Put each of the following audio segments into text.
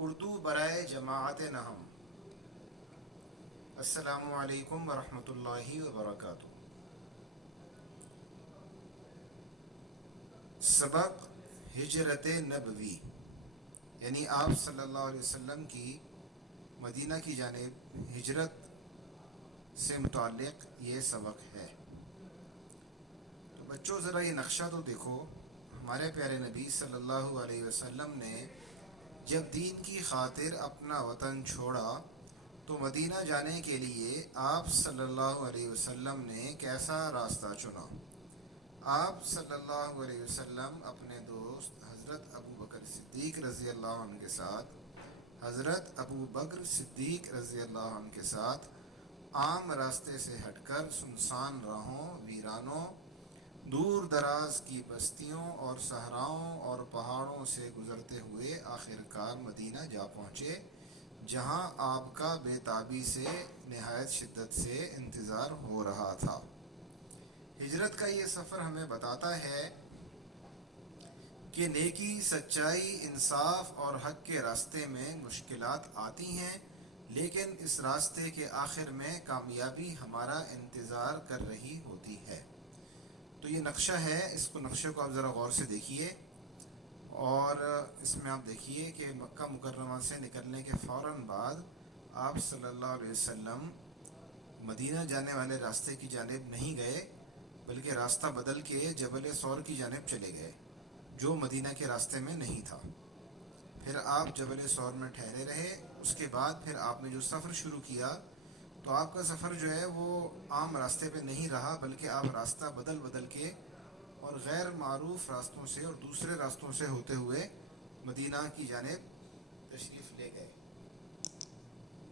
اردو برائے جماعت نہم۔ السلام علیکم ورحمۃ اللہ وبرکاتہ۔ سبق ہجرت نبوی، یعنی آپ صلی اللہ علیہ وسلم کی مدینہ کی جانب ہجرت سے متعلق یہ سبق ہے۔ تو بچوں ذرا یہ نقشہ تو دیکھو، ہمارے پیارے نبی صلی اللہ علیہ وسلم نے جب دین کی خاطر اپنا وطن چھوڑا تو مدینہ جانے کے لیے آپ صلی اللہ علیہ وسلم نے کیسا راستہ چنا؟ آپ صلی اللہ علیہ وسلم اپنے دوست حضرت ابو بکر صدیق رضی اللہ عنہ کے ساتھ عام راستے سے ہٹ کر سنسان راہوں، ویرانوں، دور دراز کی بستیوں اور صحراؤں اور پہاڑوں سے گزرتے ہوئے آخرکار مدینہ جا پہنچے، جہاں آپ کا بے تابی سے نہایت شدت سے انتظار ہو رہا تھا۔ ہجرت کا یہ سفر ہمیں بتاتا ہے کہ نیکی، سچائی، انصاف اور حق کے راستے میں مشکلات آتی ہیں، لیکن اس راستے کے آخر میں کامیابی ہمارا انتظار کر رہی ہوتی ہے۔ تو یہ نقشہ ہے، اس کو نقشے کو آپ ذرا غور سے دیکھیے، اور اس میں آپ دیکھیے کہ مکہ مکرمہ سے نکلنے کے فوراً بعد آپ صلی اللہ علیہ وسلم مدینہ جانے والے راستے کی جانب نہیں گئے، بلکہ راستہ بدل کے جبل ثور کی جانب چلے گئے، جو مدینہ کے راستے میں نہیں تھا۔ پھر آپ جبل ثور میں ٹھہرے رہے، اس کے بعد پھر آپ نے جو سفر شروع کیا تو آپ کا سفر جو ہے وہ عام راستے پہ نہیں رہا، بلکہ آپ راستہ بدل بدل کے اور غیر معروف راستوں سے اور دوسرے راستوں سے ہوتے ہوئے مدینہ کی جانب تشریف لے گئے۔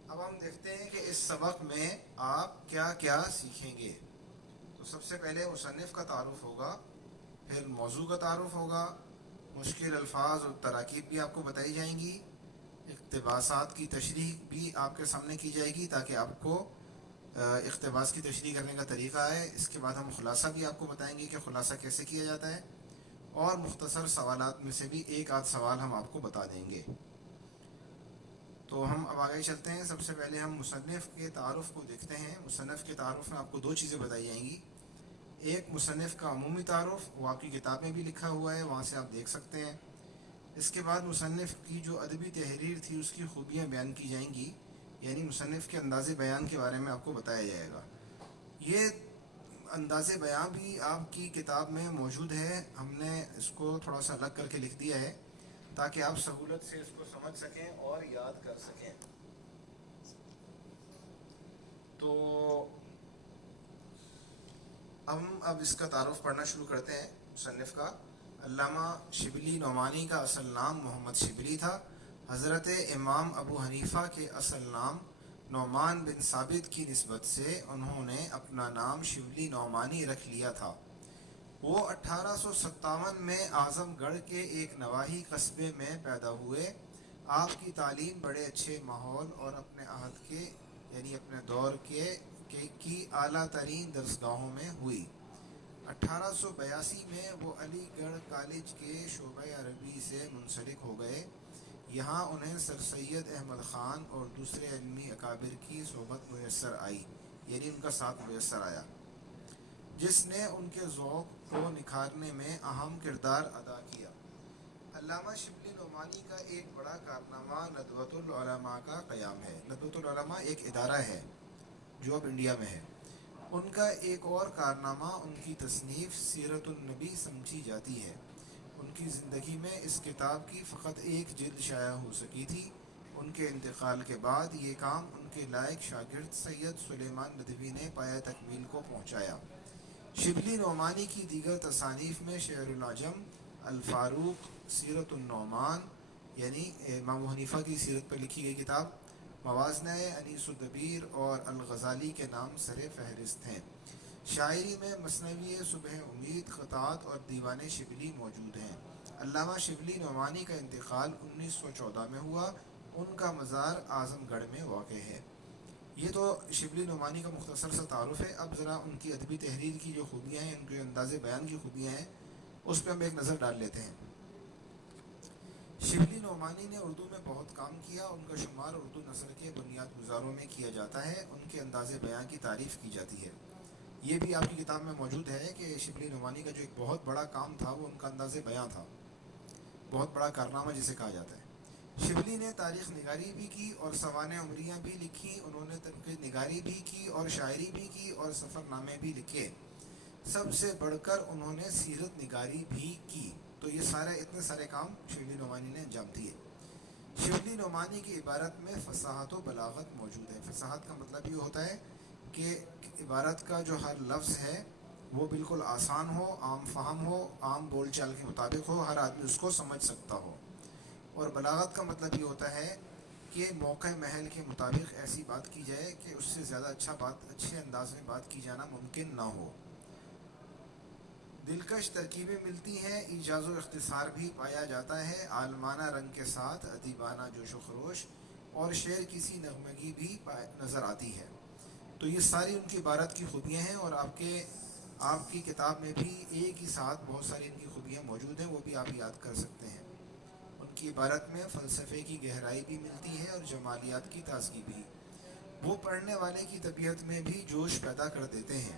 اب ہم دیکھتے ہیں کہ اس سبق میں آپ کیا کیا سیکھیں گے۔ تو سب سے پہلے مصنف کا تعارف ہوگا، پھر موضوع کا تعارف ہوگا، مشکل الفاظ اور تراکیب بھی آپ کو بتائی جائیں گی، اقتباسات کی تشریح بھی آپ کے سامنے کی جائے گی تاکہ آپ کو اقتباس کی تشریح کرنے کا طریقہ ہے۔ اس کے بعد ہم خلاصہ بھی آپ کو بتائیں گے کہ خلاصہ کیسے کیا جاتا ہے، اور مختصر سوالات میں سے بھی ایک آدھ سوال ہم آپ کو بتا دیں گے۔ تو ہم اب آگے چلتے ہیں۔ سب سے پہلے ہم مصنف کے تعارف کو دیکھتے ہیں۔ مصنف کے تعارف میں آپ کو دو چیزیں بتائی جائیں گی، ایک مصنف کا عمومی تعارف، وہ آپ کی کتاب میں بھی لکھا ہوا ہے، وہاں سے آپ دیکھ سکتے ہیں۔ اس کے بعد مصنف کی جو ادبی تحریر تھی اس کی خوبیاں بیان کی جائیں گی، یعنی مصنف کے انداز بیان کے بارے میں آپ کو بتایا جائے گا۔ یہ انداز بیان بھی آپ کی کتاب میں موجود ہے، ہم نے اس کو تھوڑا سا الگ کر کے لکھ دیا ہے تاکہ آپ سہولت سے اس کو سمجھ سکیں اور یاد کر سکیں۔ تو ہم اب اس کا تعارف پڑھنا شروع کرتے ہیں مصنف کا۔ علامہ شبلی نعمانی کا اصل نام محمد شبلی تھا۔ حضرت امام ابو حنیفہ کے اصل نام نعمان بن ثابت کی نسبت سے انہوں نے اپنا نام شبلی نعمانی رکھ لیا تھا۔ وہ 1857 میں اعظم گڑھ کے ایک نواحی قصبے میں پیدا ہوئے۔ آپ کی تعلیم بڑے اچھے ماحول اور اپنے عہد کے یعنی اپنے دور کی اعلیٰ ترین درسگاہوں میں ہوئی۔ 1882 میں وہ علی گڑھ کالج کے شعبہ عربی سے منسلک ہو گئے۔ یہاں انہیں سر سید احمد خان اور دوسرے علمی اکابر کی صحبت میسر آئی، یعنی ان کا ساتھ میسر آیا، جس نے ان کے ذوق کو نکھارنے میں اہم کردار ادا کیا۔ علامہ شبلی نعمانی کا ایک بڑا کارنامہ ندوۃ العلماء کا قیام ہے۔ ندوۃ العلماء ایک ادارہ ہے جو اب انڈیا میں ہے۔ ان کا ایک اور کارنامہ ان کی تصنیف سیرت النبی سمجھی جاتی ہے۔ ان کی زندگی میں اس کتاب کی فقط ایک جلد شائع ہو سکی تھی۔ ان کے انتقال کے بعد یہ کام ان کے لائق شاگرد سید سلیمان ندوی نے پایہ تکمیل کو پہنچایا۔ شبلی نعمانی کی دیگر تصانیف میں شعر العجم، الفاروق، سیرت النعمان یعنی امام حنیفہ کی سیرت پر لکھی گئی کتاب، موازنہ انیس الدبیر اور الغزالی کے نام سر فہرست ہیں۔ شاعری میں مثنوی صبح امید، قطعات اور دیوان شبلی موجود ہیں۔ علامہ شبلی نعمانی کا انتقال 1914 میں ہوا۔ ان کا مزار اعظم گڑھ میں واقع ہے۔ یہ تو شبلی نعمانی کا مختصر سا تعارف ہے۔ اب ذرا ان کی ادبی تحریر کی جو خوبیاں ہیں، ان کے انداز بیان کی خوبیاں ہیں، اس پہ ہم ایک نظر ڈال لیتے ہیں۔ شبلی نعمانی نے اردو میں بہت کام کیا. ان کا شمار اردو نثر کے بنیاد گزاروں میں کیا جاتا ہے. ان کے انداز بیان کی تعریف کی جاتی ہے. یہ بھی آپ کی کتاب میں موجود ہے کہ شبلی نعمانی کا جو ایک بہت بڑا کام تھا وہ ان کا انداز بیان تھا, بہت بڑا کارنامہ جسے کہا جاتا ہے. شبلی نے تاریخ نگاری بھی کی اور سوانح عمریاں بھی لکھی. انہوں نے تنقید نگاری بھی کی اور شاعری بھی کی اور سفر نامے بھی لکھے. سب سے بڑھ کر انہوں نے سیرت نگاری بھی کی. تو یہ اتنے سارے کام شبلی نعمانی نے انجام دیے. شبلی نعمانی کی عبارت میں فصاحت و بلاغت موجود ہے. فصاحت کا مطلب یہ ہوتا ہے کہ عبارت کا جو ہر لفظ ہے وہ بالکل آسان ہو, عام فہم ہو, عام بول چال کے مطابق ہو, ہر آدمی اس کو سمجھ سکتا ہو. اور بلاغت کا مطلب یہ ہوتا ہے کہ موقع محل کے مطابق ایسی بات کی جائے کہ اس سے زیادہ اچھے انداز میں بات کی جانا ممکن نہ ہو. دلکش ترکیبیں ملتی ہیں, ایجاز و اختصار بھی پایا جاتا ہے, عالمانہ رنگ کے ساتھ ادیبانہ جوش و خروش اور شعر کسی نغمگی بھی نظر آتی ہے. تو یہ ساری ان کی عبارت کی خوبیاں ہیں, اور آپ کی کتاب میں بھی ایک ہی ساتھ بہت ساری ان کی خوبیاں موجود ہیں, وہ بھی آپ یاد کر سکتے ہیں. ان کی عبارت میں فلسفے کی گہرائی بھی ملتی ہے اور جمالیات کی تازگی بھی. وہ پڑھنے والے کی طبیعت میں بھی جوش پیدا کر دیتے ہیں.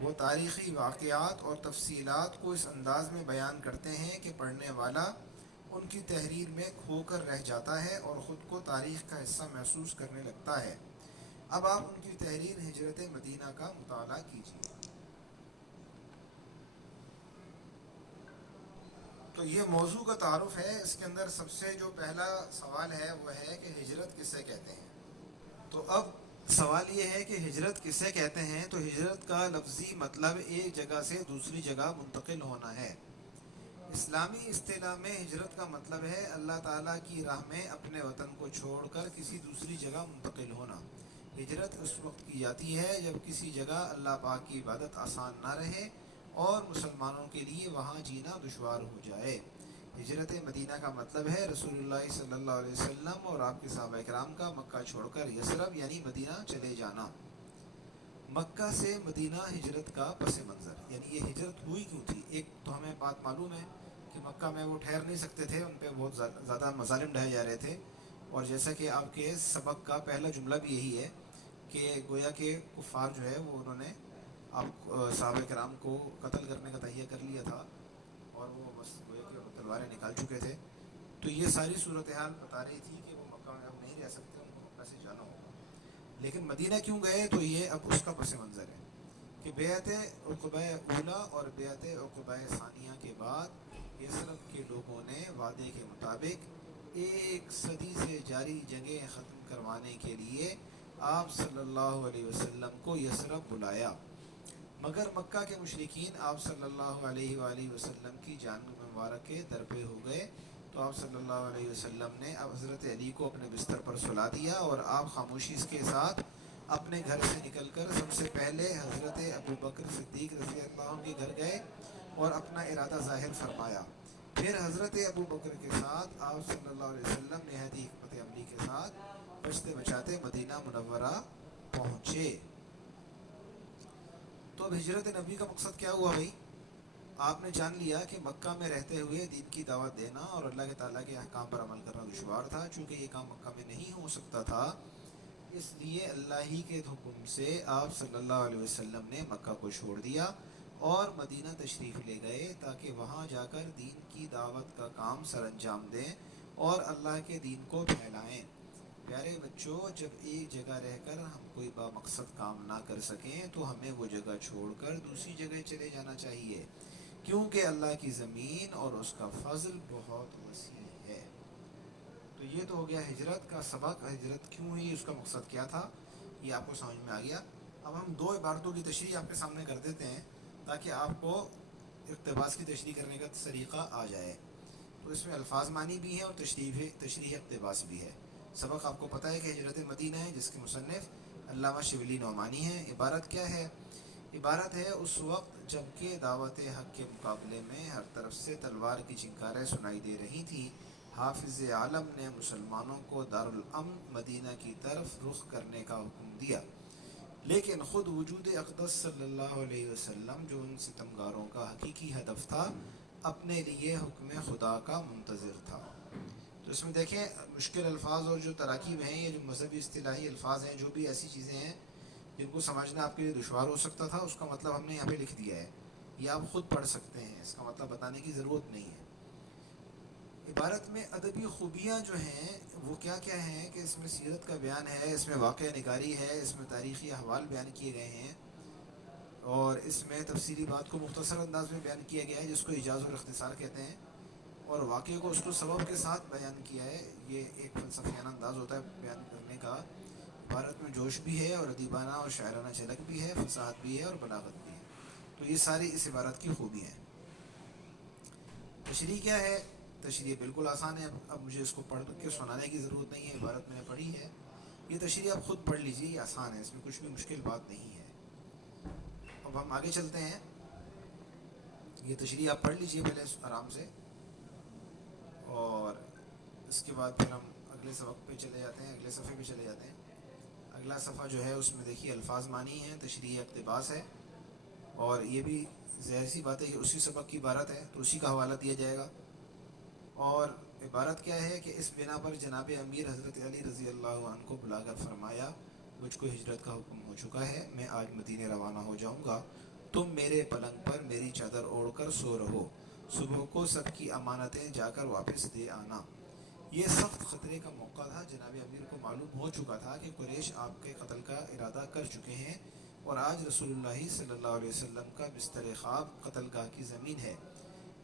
وہ تاریخی واقعات اور تفصیلات کو اس انداز میں بیان کرتے ہیں کہ پڑھنے والا ان کی تحریر میں کھو کر رہ جاتا ہے اور خود کو تاریخ کا حصہ محسوس کرنے لگتا ہے. اب آپ ان کی تحریر ہجرت مدینہ کا مطالعہ کیجیے. تو یہ موضوع کا تعارف ہے. اس کے اندر سب سے جو پہلا سوال ہے وہ ہے کہ ہجرت کسے کہتے ہیں. تو اب سوال یہ ہے کہ ہجرت کسے کہتے ہیں. تو ہجرت کا لفظی مطلب ایک جگہ سے دوسری جگہ منتقل ہونا ہے. اسلامی اصطلاح میں ہجرت کا مطلب ہے اللہ تعالیٰ کی راہ میں اپنے وطن کو چھوڑ کر کسی دوسری جگہ منتقل ہونا. ہجرت اس وقت کی جاتی ہے جب کسی جگہ اللہ پاک کی عبادت آسان نہ رہے اور مسلمانوں کے لیے وہاں جینا دشوار ہو جائے. ہجرت مدینہ کا مطلب ہے رسول اللہ صلی اللہ علیہ وسلم اور آپ کے صحابہ کرام کا مکہ چھوڑ کر یثرب یعنی مدینہ چلے جانا. مکہ سے مدینہ ہجرت کا پس منظر, یعنی یہ ہجرت ہوئی کیوں تھی. ایک تو ہمیں بات معلوم ہے کہ مکہ میں وہ ٹھہر نہیں سکتے تھے, ان پہ بہت زیادہ مظالم ڈھائے جا رہے تھے. اور جیسا کہ آپ کے سبق کا پہلا جملہ بھی یہی ہے کہ گویا کہ کفار جو ہے وہ انہوں نے آپ صحابہ کرام کو قتل کرنے کا تہیہ کر لیا تھا, اور وہ بس گویا کہ تلواریں نکال چکے تھے. تو یہ ساری صورتحال بتا رہی تھی کہ وہ مکہ میں اب نہیں رہ سکتے, ان کو مکہ سے جانا ہوگا. لیکن مدینہ کیوں گئے, تو یہ اب اس کا پس منظر ہے کہ بیعت عقبہ اولا اور بیعت عقبہ ثانیہ کے بعد یثرب کے لوگوں نے وعدے کے مطابق 1 صدی سے جاری جنگیں ختم کروانے کے لیے آپ صلی اللہ علیہ وسلم کو یثرب بلایا. مگر مکہ کے مشرکین آپ صلی اللہ علیہ وآلہ وسلم کی جان مبارک کے درپے ہو گئے. تو آپ صلی اللہ علیہ وسلم نے اب حضرت علی کو اپنے بستر پر سلا دیا, اور آپ خاموشی کے ساتھ اپنے گھر سے نکل کر سب سے پہلے حضرت ابو بکر صدیق رضی اللہ عنہ کے گھر گئے اور اپنا ارادہ ظاہر فرمایا. پھر حضرت ابو بکر کے ساتھ آپ صلی اللہ علیہ وسلم نہایت حکمت عملی کے ساتھ بچتے بچاتے مدینہ منورہ پہنچے. تو اب ہجرت نبی کا مقصد کیا ہوا بھائی؟ آپ نے جان لیا کہ مکہ میں رہتے ہوئے دین کی دعوت دینا اور اللہ کے تعالیٰ کے احکام پر عمل کرنا دشوار تھا. چونکہ یہ کام مکہ میں نہیں ہو سکتا تھا, اس لیے اللہ ہی کے حکم سے آپ صلی اللہ علیہ وسلم نے مکہ کو چھوڑ دیا اور مدینہ تشریف لے گئے تاکہ وہاں جا کر دین کی دعوت کا کام سر انجام دیں اور اللہ کے دین کو پھیلائیں. پیارے بچوں, جب ایک جگہ رہ کر ہم کوئی با مقصد کام نہ کر سکیں تو ہمیں وہ جگہ چھوڑ کر دوسری جگہ چلے جانا چاہیے, کیونکہ اللہ کی زمین اور اس کا فضل بہت وسیع ہے. تو یہ تو ہو گیا ہجرت کا سبق. ہجرت کیوں ہوئی, اس کا مقصد کیا تھا, یہ آپ کو سمجھ میں آ گیا. اب ہم 2 عبارتوں کی تشریح آپ کے سامنے کر دیتے ہیں تاکہ آپ کو اقتباس کی تشریح کرنے کا طریقہ آ جائے. تو اس میں الفاظ معنی بھی ہیں اور تشریح اقتباس بھی ہے. سبق آپ کو پتہ ہے کہ ہجرت مدینہ ہے جس کے مصنف علامہ شبلی نعمانی ہیں. عبارت کیا ہے؟ عبارت ہے اس وقت جب کہ دعوت حق کے مقابلے میں ہر طرف سے تلوار کی چنکاریں سنائی دے رہی تھیں, حافظ عالم نے مسلمانوں کو دارالامن مدینہ کی طرف رخ کرنے کا حکم دیا. لیکن خود وجود اقدس صلی اللہ علیہ وسلم جو ان ستمگاروں کا حقیقی ہدف تھا, اپنے لیے حکم خدا کا منتظر تھا. تو اس میں دیکھیں مشکل الفاظ اور جو تراکیب ہیں، یہ جو مذہبی اصطلاحی الفاظ ہیں، جو بھی ایسی چیزیں ہیں جن کو سمجھنا آپ کے لیے دشوار ہو سکتا تھا، اس کا مطلب ہم نے یہاں پہ لکھ دیا ہے، یہ آپ خود پڑھ سکتے ہیں، اس کا مطلب بتانے کی ضرورت نہیں ہے۔ عبارت میں ادبی خوبیاں جو ہیں وہ کیا کیا ہیں کہ اس میں سیرت کا بیان ہے، اس میں واقعہ نگاری ہے، اس میں تاریخی احوال بیان کیے گئے ہیں، اور اس میں تفصیلی بات کو مختصر انداز میں بیان کیا گیا ہے جس کو ایجاز اور اختصار کہتے ہیں، اور واقعے کو اس کو سبب کے ساتھ بیان کیا ہے۔ یہ ایک فلسفیانہ انداز ہوتا ہے بیان کرنے کا۔ عبارت میں جوش بھی ہے اور ادیبانہ اور شاعرانہ جھلک بھی ہے، فصاحت بھی ہے اور بلاغت بھی ہے، تو یہ ساری اس عبارت کی خوبی ہیں۔ تشریح کیا ہے؟ تشریح بالکل آسان ہے، اب مجھے اس کو پڑھ کے سنانے کی ضرورت نہیں ہے، عبارت میں نے پڑھی ہے، یہ تشریح آپ خود پڑھ لیجیے، یہ آسان ہے، اس میں کچھ بھی مشکل بات نہیں ہے۔ اب ہم آگے چلتے ہیں، یہ تشریح آپ پڑھ لیجیے پہلے آرام سے، اور اس کے بعد پھر ہم اگلے سبق پہ چلے جاتے ہیں، اگلے صفحے پہ چلے جاتے ہیں۔ اگلا صفحہ جو ہے اس میں دیکھیے الفاظ معنی ہیں، تشریح اقتباس ہے، اور یہ بھی ظاہر سی بات ہے کہ اسی سبق کی عبارت ہے تو اسی کا حوالہ دیا جائے گا۔ اور عبارت کیا ہے کہ اس بنا پر جناب امیر حضرت علی رضی اللہ عنہ کو بلا کر فرمایا، مجھ کو ہجرت کا حکم ہو چکا ہے، میں آج مدینے روانہ ہو جاؤں گا، تم میرے پلنگ پر میری چادر اوڑھ کر سو رہو، صبح کو سب کی امانتیں جا کر واپس دے آنا۔ یہ سخت خطرے کا موقع تھا، جناب امیر کو معلوم ہو چکا تھا کہ قریش آپ کے قتل کا ارادہ کر چکے ہیں، اور آج رسول اللہ صلی اللہ علیہ وسلم کا بستر خواب قتل گاہ کی زمین ہے،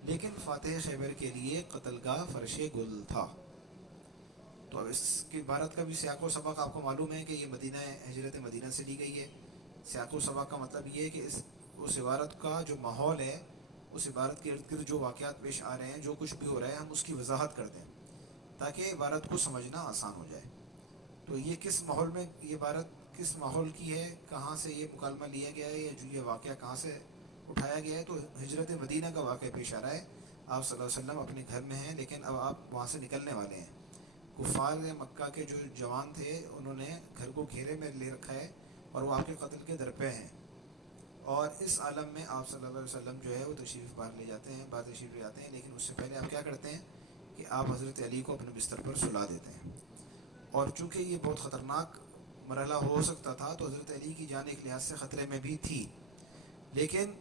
لیکن فاتح خیبر کے لیے قتل گاہ فرش گل تھا۔ تو اب اس کی عبارت کا بھی سیاق و سباق آپ کو معلوم ہے کہ یہ مدینہ ہجرت مدینہ سے لی گئی ہے۔ سیاق و سباق کا مطلب یہ ہے کہ اس عبارت کا جو ماحول ہے، اس عبارت کے ارد گرد جو واقعات پیش آ رہے ہیں، جو کچھ بھی ہو رہا ہے، ہم اس کی وضاحت کر دیں تاکہ عبارت کو سمجھنا آسان ہو جائے۔ تو یہ کس ماحول میں، یہ عبارت کس ماحول کی ہے، کہاں سے یہ مکالمہ لیا گیا ہے، یا جو یہ واقعہ کہاں سے اٹھایا گیا ہے؟ تو ہجرت مدینہ کا واقعہ پیش آ رہا ہے۔ آپ صلی اللہ علیہ وسلم اپنے گھر میں ہیں، لیکن اب آپ وہاں سے نکلنے والے ہیں۔ کفار مکہ کے جو جوان تھے انہوں نے گھر کو گھیرے میں لے رکھا ہے، اور وہ آپ کے قتل کے درپے ہیں، اور اس عالم میں آپ صلی اللہ علیہ وسلم جو ہے وہ تشریف باہر لے جاتے ہیں، باہر تشریف لے جاتے ہیں، لیکن اس سے پہلے آپ کیا کرتے ہیں کہ آپ حضرت علی کو اپنے بستر پر سلا دیتے ہیں۔ اور چونکہ یہ بہت خطرناک مرحلہ ہو سکتا تھا، تو حضرت علی کی جان ایک لحاظ سے خطرے میں بھی تھی، لیکن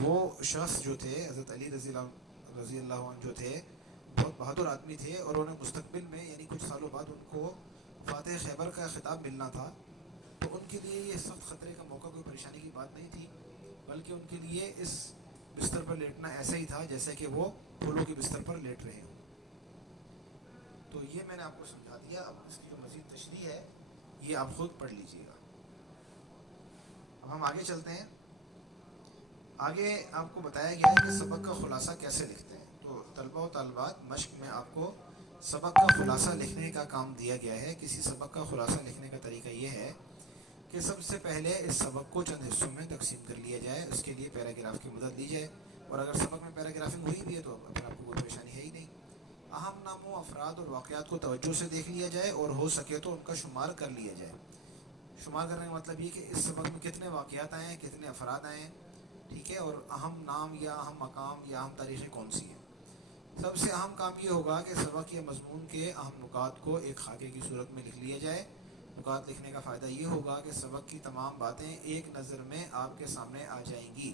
وہ شخص جو تھے حضرت علی رضی اللہ عنہ جو تھے، بہت بہادر آدمی تھے، اور انہیں مستقبل میں یعنی کچھ سالوں بعد ان کو فاتح خیبر کا خطاب ملنا تھا، تو ان کے لیے یہ سخت خطرے کا موقع کوئی پریشانی کی بات نہیں تھی، بلکہ ان کے لیے اس بستر پر لیٹنا ایسا ہی تھا جیسے کہ وہ پھولوں کے بستر پر لیٹ رہے ہوں۔ تو یہ میں نے آپ کو سمجھا دیا، اب اس کی جو مزید تشریح ہے یہ آپ خود پڑھ لیجئے گا۔ اب ہم آگے چلتے ہیں، آگے آپ کو بتایا گیا ہے کہ سبق کا خلاصہ کیسے لکھتے ہیں۔ تو طلبہ و طالبات، مشق میں آپ کو سبق کا خلاصہ لکھنے کا کام دیا گیا ہے۔ کسی سبق کا خلاصہ لکھنے کا طریقہ یہ ہے کہ سب سے پہلے اس سبق کو چند حصوں میں تقسیم کر لیا جائے، اس کے لیے پیراگراف کی مدد لی جائے، اور اگر سبق میں پیراگرافنگ ہوئی بھی ہے تو پھر آپ کو کوئی پریشانی ہے ہی نہیں۔ اہم ناموں، افراد اور واقعات کو توجہ سے دیکھ لیا جائے، اور ہو سکے تو ان کا شمار کر لیا جائے۔ شمار کرنے کا مطلب یہ کہ اس سبق میں کتنے واقعات آئے ہیں، کتنے افراد آئے ہیں، ٹھیک ہے، اور اہم نام یا اہم مقام یا اہم تاریخیں کون سی ہیں۔ سب سے اہم کام یہ ہوگا کہ سبق یا مضمون کے اہم نکات کو ایک خاکے کی صورت میں لکھ لیا جائے۔ نکات لکھنے کا فائدہ یہ ہوگا کہ سبق کی تمام باتیں ایک نظر میں آپ کے سامنے آ جائیں گی۔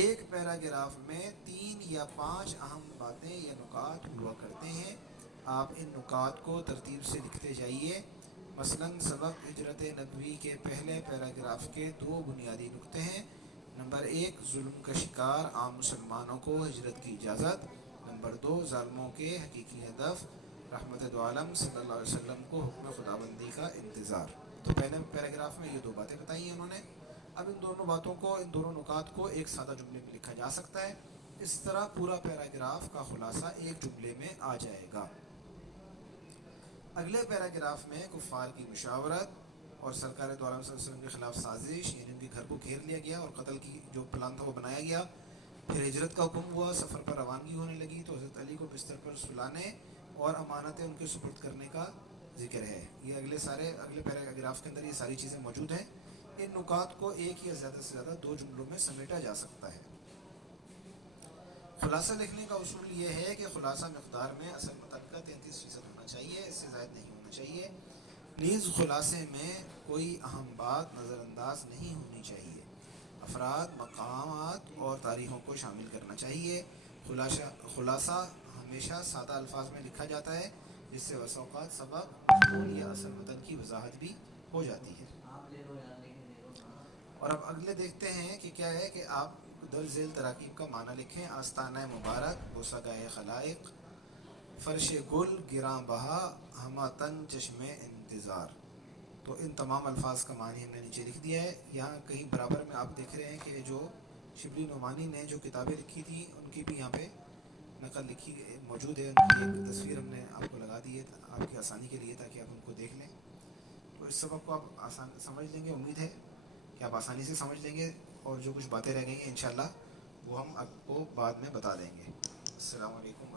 ایک پیراگراف میں 3 یا 5 اہم باتیں یا نکات ہوا کرتے ہیں، آپ ان نکات کو ترتیب سے لکھتے جائیے۔ مثلاً سبق ہجرت نبوی کے پہلے پیراگراف کے 2 بنیادی نکتے ہیں۔ نمبر 1، ظلم کا شکار عام مسلمانوں کو ہجرت کی اجازت۔ نمبر 2، ظالموں کے حقیقی ہدف رحمت دو عالم صلی اللہ علیہ وسلم کو حکم خداوندی کا انتظار۔ تو پہلے پیراگراف میں یہ 2 باتیں بتائی ہیں انہوں نے۔ اب ان دونوں باتوں کو، ان دونوں نکات کو ایک سادہ جملے میں لکھا جا سکتا ہے۔ اس طرح پورا پیراگراف کا خلاصہ ایک جملے میں آ جائے گا۔ اگلے پیراگراف میں کفار کی مشاورت اور سرکار دو عالم صلی اللہ علیہ وسلم کے خلاف سازش، یعنی ان کے گھر کو گھیر لیا گیا اور قتل کی جو پلان تھا وہ بنایا گیا۔ پھر ہجرت کا حکم ہوا، سفر پر روانگی ہونے لگی تو حضرت علی کو بستر پر سلانے اور امانتیں ان کے سپرد کرنے کا ذکر ہے۔ یہ اگلے پیراگراف کے اندر یہ ساری چیزیں موجود ہیں۔ ان نکات کو ایک یا زیادہ سے زیادہ 2 جملوں میں سمیٹا جا سکتا ہے۔ خلاصہ لکھنے کا اصول یہ ہے کہ خلاصہ مقدار میں اصل متن کا 33% ہونا چاہیے، اس سے زائد نہیں ہونا چاہیے۔ نیز خلاصے میں کوئی اہم بات نظر انداز نہیں ہونی چاہیے، افراد، مقامات اور تاریخوں کو شامل کرنا چاہیے۔ خلاصہ ہمیشہ سادہ الفاظ میں لکھا جاتا ہے، جس سے بسا اوقات سبق، مضمون یا اصل متن کی وضاحت بھی ہو جاتی ہے۔ اور اب اگلے دیکھتے ہیں کہ کیا ہے کہ آپ در ذیل تراکیب کا معنی لکھیں۔ آستانہ مبارک، بوسہ گاہ خلائق، فرش گل گراں بہا، ہمہ تن چشم انتظار۔ تو ان تمام الفاظ کا معنی ہم نے نیچے لکھ دیا ہے۔ یہاں کہیں برابر میں آپ دیکھ رہے ہیں کہ جو شبلی نعمانی نے جو کتابیں لکھی تھیں ان کی بھی یہاں پہ نقل لکھی موجود ہے، ان کی ایک تصویر ہم نے آپ کو لگا دی ہے آپ کی آسانی کے لیے، تاکہ آپ ان کو دیکھ لیں۔ تو اس سبق کو آپ آسان سمجھ لیں گے، امید ہے کہ آپ آسانی سے سمجھ لیں گے، اور جو کچھ باتیں رہ گئی ہیں انشاءاللہ وہ ہم آپ کو بعد میں بتا دیں گے۔ السلام علیکم۔